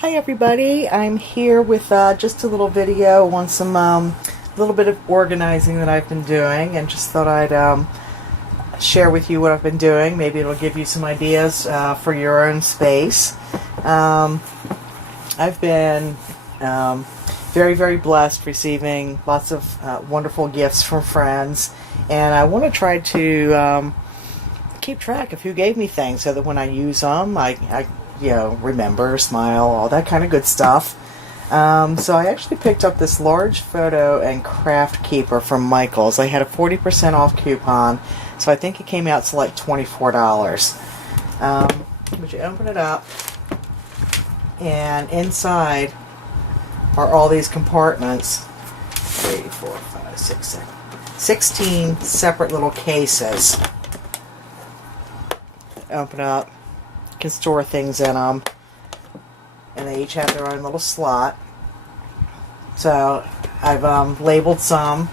Hi everybody, I'm here with just a little video on some little bit of organizing that I've been doing, and just thought I'd share with you what I've been doing. Maybe it'll give you some ideas for your own space. I've been very, very blessed, receiving lots of wonderful gifts from friends, and I want to try to keep track of who gave me things so that when I use them, I remember, smile, all that kind of good stuff. So I actually picked up this large photo and craft keeper from Michael's. I had a 40% off coupon, so I think it came out to like $24. But you open it up, and inside are all these compartments. 3, 4, 5, 6, 7, 16 separate little cases. Open up. Can store things in them, and they each have their own little slot. So I've labeled some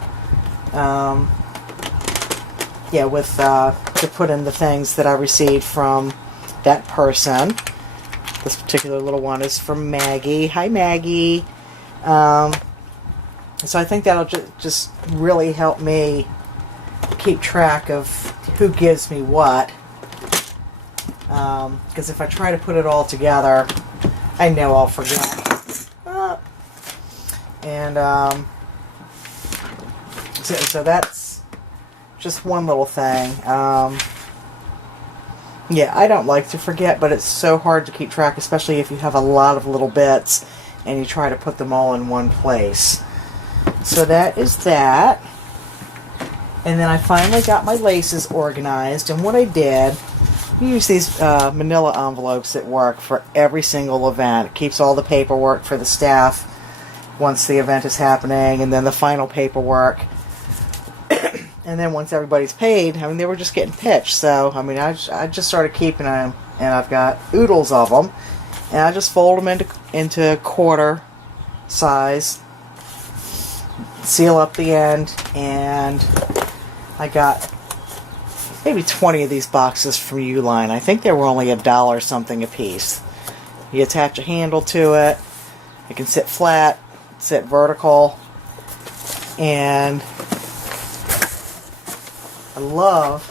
with to put in the things that I received from that person. This particular little one is from Maggie. Hi Maggie. So I think that'll just really help me keep track of who gives me what. Because if I try to put it all together, I know I'll forget. So that's just one little thing. I don't like to forget, but it's so hard to keep track, especially if you have a lot of little bits and you try to put them all in one place. So that is that. And then I finally got my laces organized, and what I did, you use these manila envelopes at work for every single event. It keeps all the paperwork for the staff once the event is happening, and then the final paperwork. And then once everybody's paid, they were just getting pitched. So, I just started keeping them, and I've got oodles of them. And I just fold them into quarter size, seal up the end, and I got maybe 20 of these boxes from Uline. I think they were only $1 something a piece. You attach a handle to it. It can sit flat, sit vertical, and I love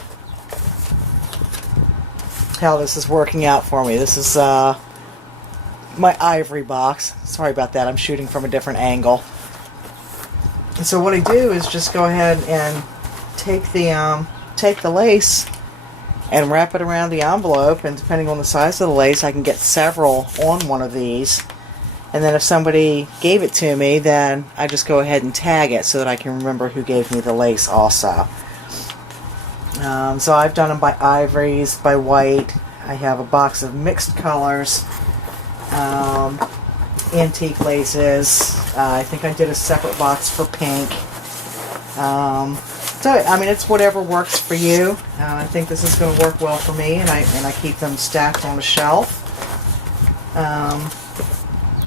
how this is working out for me. This is my ivory box. Sorry about that, I'm shooting from a different angle. And so what I do is just go ahead and take the lace and wrap it around the envelope, and depending on the size of the lace, I can get several on one of these. And then if somebody gave it to me, then I just go ahead and tag it so that I can remember who gave me the lace also. So I've done them by ivories, by white. I have a box of mixed colors, antique laces. I think I did a separate box for pink. So, it's whatever works for you. I think this is going to work well for me, and I keep them stacked on the shelf.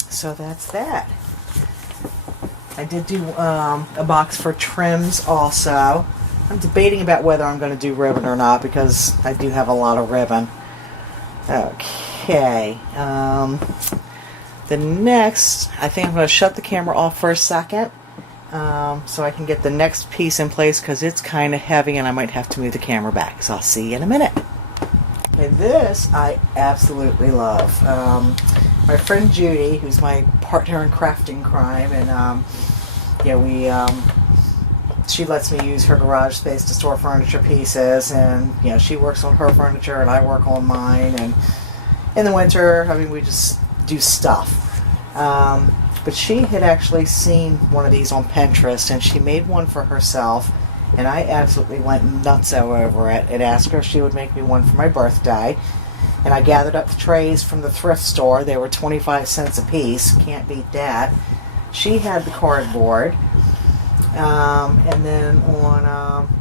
So that's that. I did do a box for trims also. I'm debating about whether I'm going to do ribbon or not, because I do have a lot of ribbon. Okay. The next, I think I'm going to shut the camera off for a second. So I can get the next piece in place, because it's kind of heavy and I might have to move the camera back. So I'll see you in a minute. Okay, this I absolutely love. My friend Judy, who's my partner in crafting crime, and she lets me use her garage space to store furniture pieces, and she works on her furniture and I work on mine, and in the winter, we just do stuff. But she had actually seen one of these on Pinterest, and she made one for herself, and I absolutely went nutso over it and asked her if she would make me one for my birthday. And I gathered up the trays from the thrift store. They were 25 cents a piece. Can't beat that. She had the cardboard. And then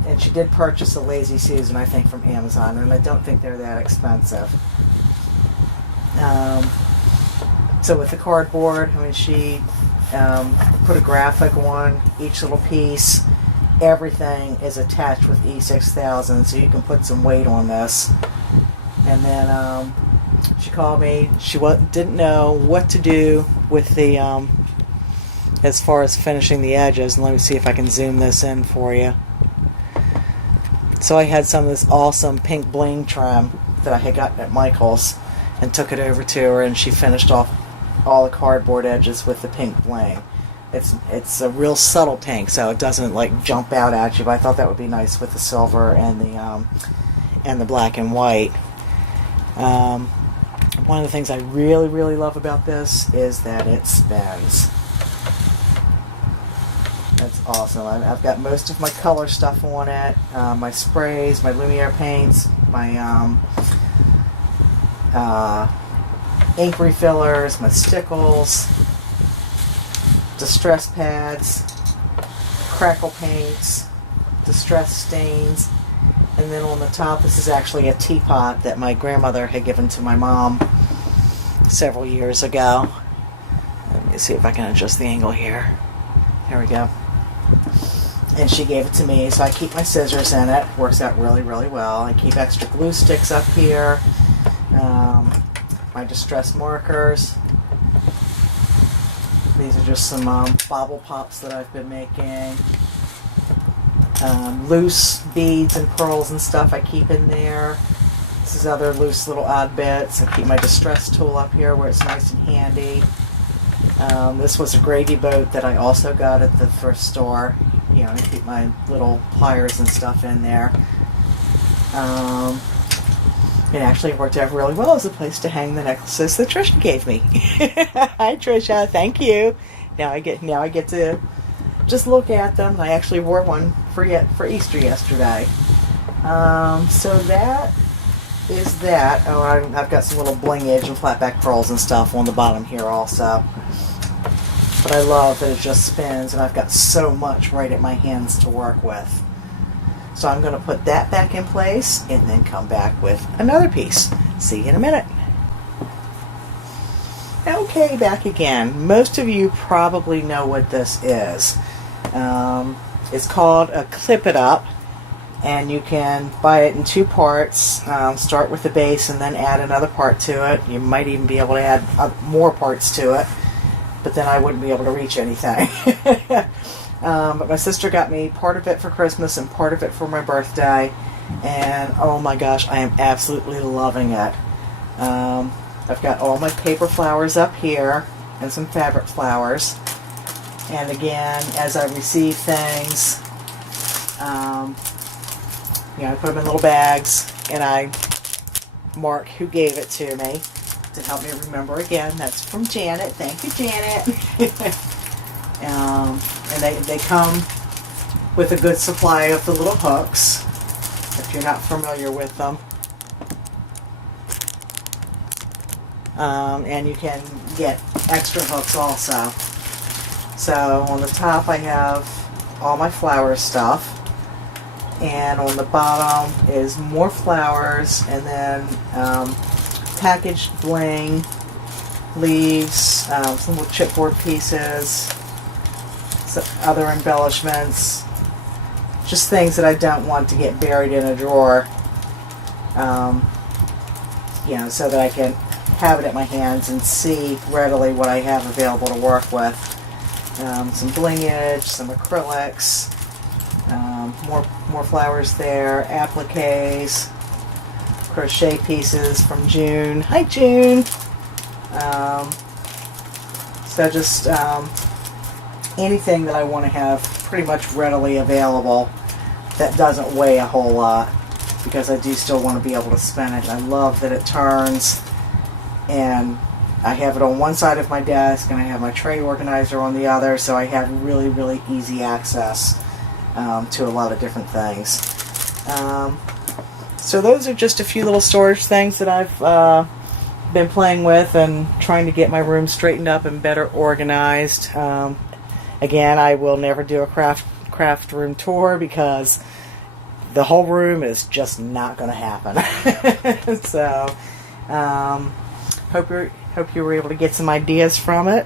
and she did purchase a Lazy Susan, I think, from Amazon, and I don't think they're that expensive. So with the cardboard, she put a graphic on each little piece. Everything is attached with E6000, so you can put some weight on this. And then She called me. She didn't know what to do with the, as far as finishing the edges. And let me see if I can zoom this in for you. So I had some of this awesome pink bling trim that I had gotten at Michael's and took it over to her, and she finished off all the cardboard edges with the pink bling. It's a real subtle pink, so it doesn't like jump out at you, but I thought that would be nice with the silver and the black and white. One of the things I really, really love about this is that it spins. That's awesome. I've got most of my color stuff on it. My sprays, my Lumiere paints, my ink refillers, my stickles, distress pads, crackle paints, distress stains, and then on the top, this is actually a teapot that my grandmother had given to my mom several years ago. Let me see if I can adjust the angle here. There we go. And she gave it to me, so I keep my scissors in it. Works out really, really well. I keep extra glue sticks up here. My distress markers. These are just some bobble pops that I've been making. Loose beads and pearls and stuff I keep in there. This is other loose little odd bits. I keep my distress tool up here where it's nice and handy. This was a gravy boat that I also got at the thrift store. You know, I keep my little pliers and stuff in there. It actually worked out really well as a place to hang the necklaces that Trisha gave me. Hi Trisha, thank you. Now I get to just look at them. I actually wore one for Easter yesterday. So that is that. Oh, I've got some little bling edge and flat back pearls and stuff on the bottom here also. But I love that it just spins, and I've got so much right at my hands to work with. So I'm going to put that back in place and then come back with another piece. See you in a minute. Okay, back again. Most of you probably know what this is. It's called a Clip It Up, and you can buy it in two parts. Start with the base and then add another part to it. You might even be able to add more parts to it, but then I wouldn't be able to reach anything. But my sister got me part of it for Christmas and part of it for my birthday, and oh my gosh, I am absolutely loving it. I've got all my paper flowers up here and some fabric flowers, and again, as I receive things, I put them in little bags and I mark who gave it to me to help me remember again. That's from Janet. Thank you, Janet. And they come with a good supply of the little hooks, if you're not familiar with them. And you can get extra hooks also. So on the top I have all my flower stuff, and on the bottom is more flowers, and then packaged bling, leaves, some little chipboard pieces, some other embellishments, just things that I don't want to get buried in a drawer, so that I can have it at my hands and see readily what I have available to work with. Some blingage, some acrylics, more flowers there, appliques, crochet pieces from June. Hi June! So just anything that I want to have pretty much readily available that doesn't weigh a whole lot, because I do still want to be able to spin it. I love that it turns, and I have it on one side of my desk and I have my tray organizer on the other, so I have really, really easy access to a lot of different things. So those are just a few little storage things that I've been playing with and trying to get my room straightened up and better organized. Again, I will never do a craft room tour because the whole room is just not going to happen. So hope you were able to get some ideas from it.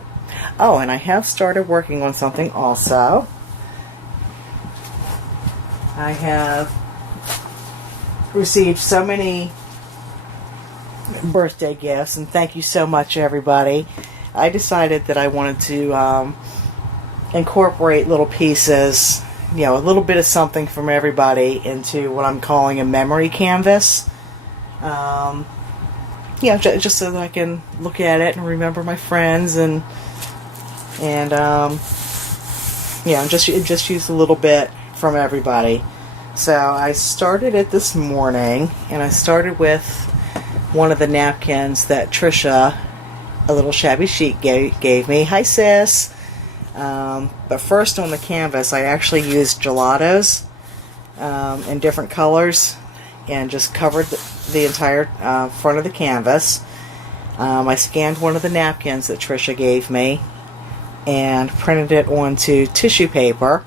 Oh, and I have started working on something also. I have received so many birthday gifts, and thank you so much, everybody. I decided that I wanted to incorporate little pieces, you know, a little bit of something from everybody into what I'm calling a memory canvas. Yeah, just so that I can look at it and remember my friends, and yeah, just use a little bit from everybody. So I started it this morning, and I started with one of the napkins that Trisha, a little shabby chic, gave me. Hi, sis. But first on the canvas, I actually used gelatos in different colors, and just covered the entire front of the canvas. I scanned one of the napkins that Trisha gave me and printed it onto tissue paper.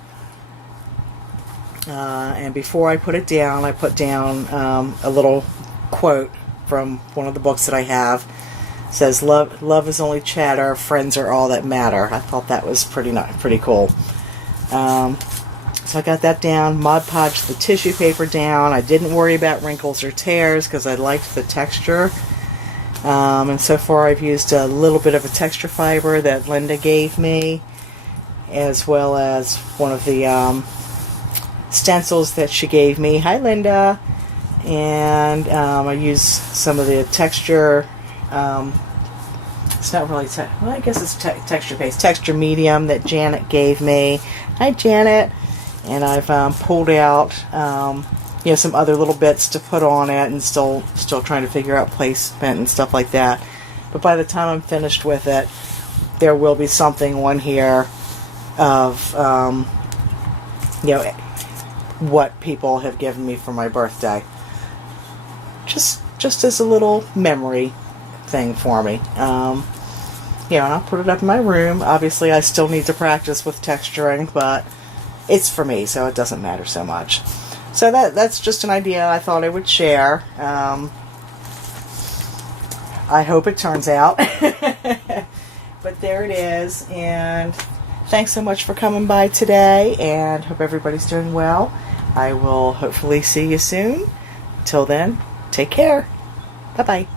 And before I put it down, I put down a little quote from one of the books that I have. It says, "Love is only chatter, friends are all that matter." I thought that was pretty cool. So I got that down, Mod Podged the tissue paper down. I didn't worry about wrinkles or tears because I liked the texture. And so far I've used a little bit of a texture fiber that Linda gave me, as well as one of the stencils that she gave me. Hi, Linda. And I use some of the texture, it's not really, well, I guess it's texture paste, texture medium that Janet gave me. Hi, Janet. And I've pulled out you know, some other little bits to put on it, and still trying to figure out placement and stuff like that. But by the time I'm finished with it, there will be something on here of you know, what people have given me for my birthday, just as a little memory thing for me. You know, and I'll put it up in my room. Obviously I still need to practice with texturing, but it's for me, so it doesn't matter so much. So that's just an idea I thought I would share. I hope it turns out. But there it is, and thanks so much for coming by today, and hope everybody's doing well. I will hopefully see you soon. Till then, take care. Bye-bye.